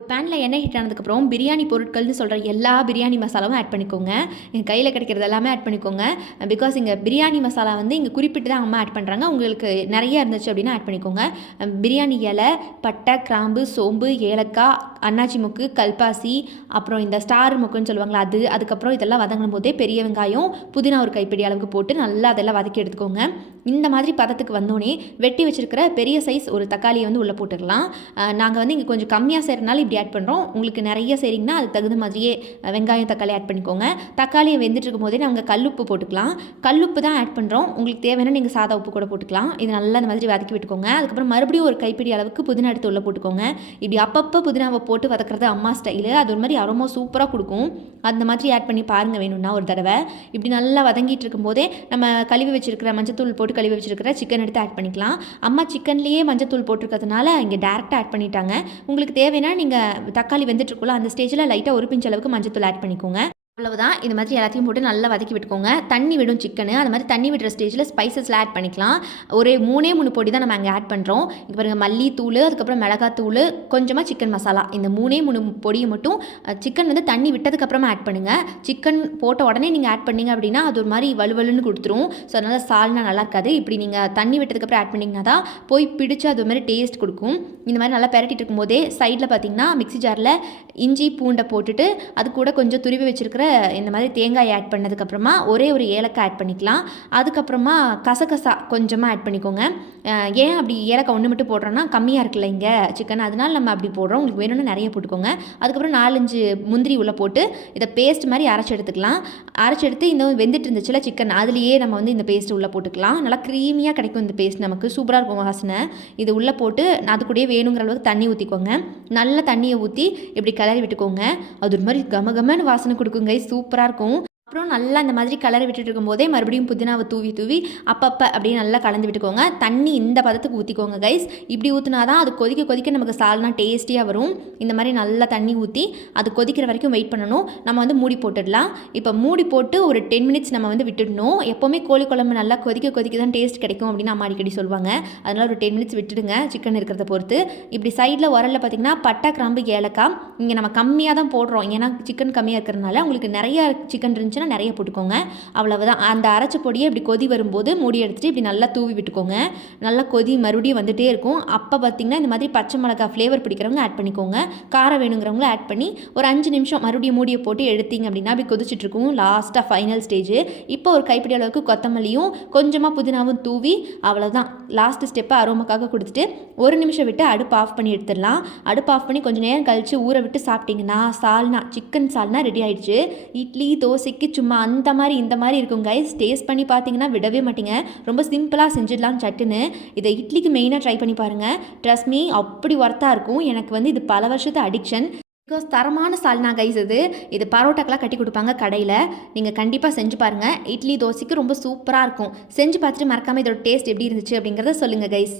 பேனில் எண்ணெய் ஹீட் ஆனதுக்கப்புறம் பிரியாணி பொருட்கள்னு சொல்கிற எல்லா பிரியாணி மசாலாவும் ஆட் பண்ணிக்கோங்க. என் கையில் கிடைக்கிறது எல்லாமே ஆட் பண்ணிக்கோங்க. பிகாஸ் இங்கே பிரியாணி மசாலா வந்து இங்கே குறிப்பிட்டு தான் அம்மா ஆட் பண்ணுறாங்க. உங்களுக்கு நிறைய இருந்துச்சு அப்படின்னா ஆட் பண்ணிக்கோங்க. பிரியாணி இலை, பட்டை, கிராம்பு, சோம்பு, ஏலக்காய், அன்னாச்சி மொக்கு, கல்பாசி, அப்புறம் இந்த ஸ்டார் மொக்குன்னு சொல்லுவாங்களா அது, அதுக்கப்புறம் இதெல்லாம் வதங்கும் போதே பெரிய வெங்காயம், புதினா ஒரு கைப்பிடி அளவுக்கு போட்டு நல்லா அதெல்லாம் வதக்கி எடுத்துக்கோங்க. இந்த மாதிரி பதத்துக்கு வந்தோடனே வெட்டி வச்சுருக்கிற பெரிய சைஸ் ஒரு தக்காளியை வந்து உள்ளே போட்டுக்கலாம். நாங்கள் வந்து இங்கே கொஞ்சம் கம்மியாக செய்கிறனால இப்படி ஆட் பண்ணுறோம். உங்களுக்கு நிறைய செய்கிறீங்கன்னா அதுக்கு தகுந்த மாதிரியே வெங்காயம் தக்காளி ஆட் பண்ணிக்கோங்க. தக்காளியை வெந்துட்டு இருக்கும் போதே நாங்கள் கல்லுப்பு போட்டுக்கலாம். கல்லுப்பு தான் ஆட் பண்ணுறோம். உங்களுக்கு தேவைன்னா நீங்கள் சாதா உப்பு கூட போட்டுக்கலாம். இது நல்லா இந்த மாதிரி வதக்கி விட்டுக்கோங்க. அதுக்கப்புறம் மறுபடியும் ஒரு கைப்பிடி அளவுக்கு புதினா எடுத்து உள்ளே போட்டுக்கோங்க. இப்படி அப்பப்போ புதினாவை போட்டு வதக்கிறது அம்மா ஸ்டைலு. அது ஒரு மாதிரி அரோமா சூப்பராக கொடுக்கும். அந்த மாதிரி ஆட் பண்ணி பாருங்கள் வேணும்னா ஒரு தடவை. இப்படி நல்லா வதங்கிட்டு இருக்கும் போதே நம்ம கழுவி வச்சிருக்கிற மஞ்சத்தூள் போட்டு கழுவி வச்சிருக்கிற சிக்கன் எடுத்து ஆட் பண்ணிக்கலாம். அம்மா சிக்கன்லேயே மஞ்சத்தூள் போட்டிருக்கிறதுனால இங்கே டேரெக்டாக ஆட் பண்ணிட்டாங்க. உங்களுக்கு தேவைன்னா நீங்கள் தக்காளி வெந்துட்டுருக்குள்ள அந்த ஸ்டேஜில் லைட்டாக ஒரு பிஞ்ச் அளவுக்கு மஞ்சத்தூள் ஆட் பண்ணிக்கோங்க. அவ்வளவுதான். இந்த மாதிரி எல்லாத்தையும் போட்டு நல்லா வதக்கி விட்டுக்கோங்க. தண்ணி விடும் சிக்கனு. அது மாதிரி தண்ணி விடுற ஸ்டேஜில் ஸ்பைசஸ்லாம் ஆட் பண்ணிக்கலாம். ஒரு 3 பொடி தான் நம்ம அங்கே ஆட் பண்ணுறோம். இப்போ பாருங்கள், மல்லித்தூள், அதுக்கப்புறம் மிளகாத்தூள், கொஞ்சமாக சிக்கன் மசாலா, இந்த 3 பொடியை மட்டும் சிக்கன் வந்து தண்ணி விட்டதுக்கப்புறமா ஆட் பண்ணுங்கள். சிக்கன் போட்ட உடனே நீங்கள் ஆட் பண்ணிங்க அப்படின்னா அது ஒரு மாதிரி வலுவலுன்னு கொடுத்துரும். ஸோ அதனால் சால்னா நல்லா இருக்காது. இப்படி நீங்கள் தண்ணி விட்டதுக்கப்புறம் ஆட் பண்ணிங்கன்னா தான் போய் பிடிச்சி அது மாதிரி டேஸ்ட் கொடுக்கும். இந்த மாதிரி நல்லா பெரட்டிட்டு இருக்கும்போதே சைடில் பார்த்தீங்கன்னா மிக்ஸி ஜாரில் இஞ்சி பூண்டை போட்டுட்டு அது கூட கொஞ்சம் துருவி வச்சுருக்கிற இந்த மாதிரி தேங்காய் ஆட் பண்ணதுக்கப்புறமா ஒரே ஒரு ஏலக்காய் ஆட் பண்ணிக்கலாம். அதுக்கப்புறமா கசகசா கொஞ்சமாக ஆட் பண்ணிக்கோங்க. ஏன் அப்படி ஏலக்காய் ஒன்று மட்டும் போடுறோன்னா கம்மியாக இருக்குல்ல இங்கே சிக்கன், அதனால் நம்ம அப்படி போடுறோம். உங்களுக்கு வேணும்னா நிறைய போட்டுக்கோங்க. அதுக்கப்புறம் 4-5 முந்திரி உள்ளே போட்டு இதை பேஸ்ட் மாதிரி அரைச்சி எடுத்துக்கலாம். அரைச்சி எடுத்து இந்த வெந்துட்டு இருந்துச்சுல சிக்கன், அதுலேயே நம்ம வந்து இந்த பேஸ்ட் உள்ளே போட்டுக்கலாம். நல்லா க்ரீமியாக கிடைக்கும் இந்த பேஸ்ட், நமக்கு சூப்பராக இருக்கும் வாசனை. இது உள்ளே போட்டு அது கூடயே வேணுங்கிற அளவுக்கு தண்ணி ஊற்றிக்கோங்க. நல்ல தண்ணியை ஊற்றி இப்படி கிளறி விட்டுக்கோங்க. அது ஒரு மாதிரி கமகமன்னு வாசனை கொடுக்குங்க, சூப்பராக இருக்கும். அப்புறம் நல்லா இந்த மாதிரி கலரை விட்டுட்டு இருக்கும்போதே மறுபடியும் புதினாவை தூவி அப்பப்போ அப்படியே நல்லா கலந்து விட்டுக்கோங்க. தண்ணி இந்த பதத்துக்கு ஊற்றிக்கோங்க கைஸ். இப்படி ஊற்றினா தான் அது கொதிக்க நமக்கு சால்னா டேஸ்டியாக வரும். இந்த மாதிரி நல்லா தண்ணி ஊற்றி அது கொதிக்கிற வரைக்கும் வெயிட் பண்ணணும். நம்ம வந்து மூடி போட்டுடலாம். இப்போ மூடி போட்டு ஒரு 10 மினிட்ஸ் நம்ம வந்து விட்டுடணும். எப்போவுமே கோழி குழம்பு நல்லா கொதிக்க தான் டேஸ்ட் கிடைக்கும் அப்படின்னு அம்மா அடிக்கடி சொல்லுவாங்க. அதனால் ஒரு 10 மினிட்ஸ் விட்டுடுங்க சிக்கன் இருக்கிறத பொறுத்து. இப்படி சைடில் உரலில் பார்த்திங்கன்னா பட்டை, கிராம்பு, ஏலக்காய் இங்கே நம்ம கம்மியாக தான் போடுறோம். ஏன்னா சிக்கன் கம்மியாக இருக்கிறதுனால உங்களுக்கு நிறைய சிக்கன் இருந்துச்சுன்னா நிறைய போட்டுக்கோங்க. அவ்வளவுதான். அந்த அரைச்ச பொடியை இப்படி கொதி வரும்போது மூடி எடுத்துட்டு இப்படி நல்லா தூவி விட்டுக்கோங்க. நல்லா கொதி மறுபடியும் வந்துட்டே இருக்கும். அப்போ பார்த்தீங்கன்னா இந்த மாதிரி பச்சை மிளகாய் ஃப்ளேவர் பிடிக்கிறவங்க ஆட் பண்ணிக்கோங்க. காரம் வேணுங்கிறவங்களும் ஆட் பண்ணி ஒரு 5 நிமிஷம் மறுபடியும் மூடியை போட்டு எடுத்தீங்க அப்படின்னா அப்படி கொதிச்சுட்டு இருக்கும். லாஸ்ட்டாக ஃபைனல் ஸ்டேஜ். இப்போ ஒரு கைப்பிடி அளவுக்கு கொத்தமல்லியும் கொஞ்சமாக புதினாவும் தூவி அவ்வளோதான். லாஸ்ட் ஸ்டெப்பை அரோமாக்காக கொடுத்துட்டு 1 நிமிஷம் விட்டு அடுப்பு ஆஃப் பண்ணி எடுத்துடலாம். அடுப்பு ஆஃப் பண்ணி கொஞ்சம் நேரம் கழித்து ஊற விட்டு சாப்பிட்டிங்கன்னா சால்னா, சிக்கன் சால்னா ரெடி ஆயிடுச்சு. இட்லி தோசைக்கு சும்மா அந்த மாதிரி இந்த மாதிரி இருக்கும் கைஸ். டேஸ்ட் பண்ணி பார்த்தீங்கன்னா விடவே மாட்டீங்க. ரொம்ப சிம்பிளாக செஞ்சிடலாம் சட்டுன்னு. இதை இட்லிக்கு மெயினாக ட்ரை பண்ணி பாருங்கள். ட்ரஸ்ட் மீ, அப்படி ஒர்த்தாக இருக்கும். எனக்கு வந்து இது பல வருஷத்து அடிக்ஷன். பிகாஸ் தரமான சால்னா கைஸ் இது பரோட்டாக்கெலாம் கட்டி கொடுப்பாங்க கடையில். நீங்கள் கண்டிப்பாக செஞ்சு பாருங்கள். இட்லி தோசைக்கு ரொம்ப சூப்பராக இருக்கும். செஞ்சு பார்த்துட்டு மறக்காமல் இதோட டேஸ்ட் எப்படி இருந்துச்சு அப்படிங்கிறத சொல்லுங்கள் கைஸ்.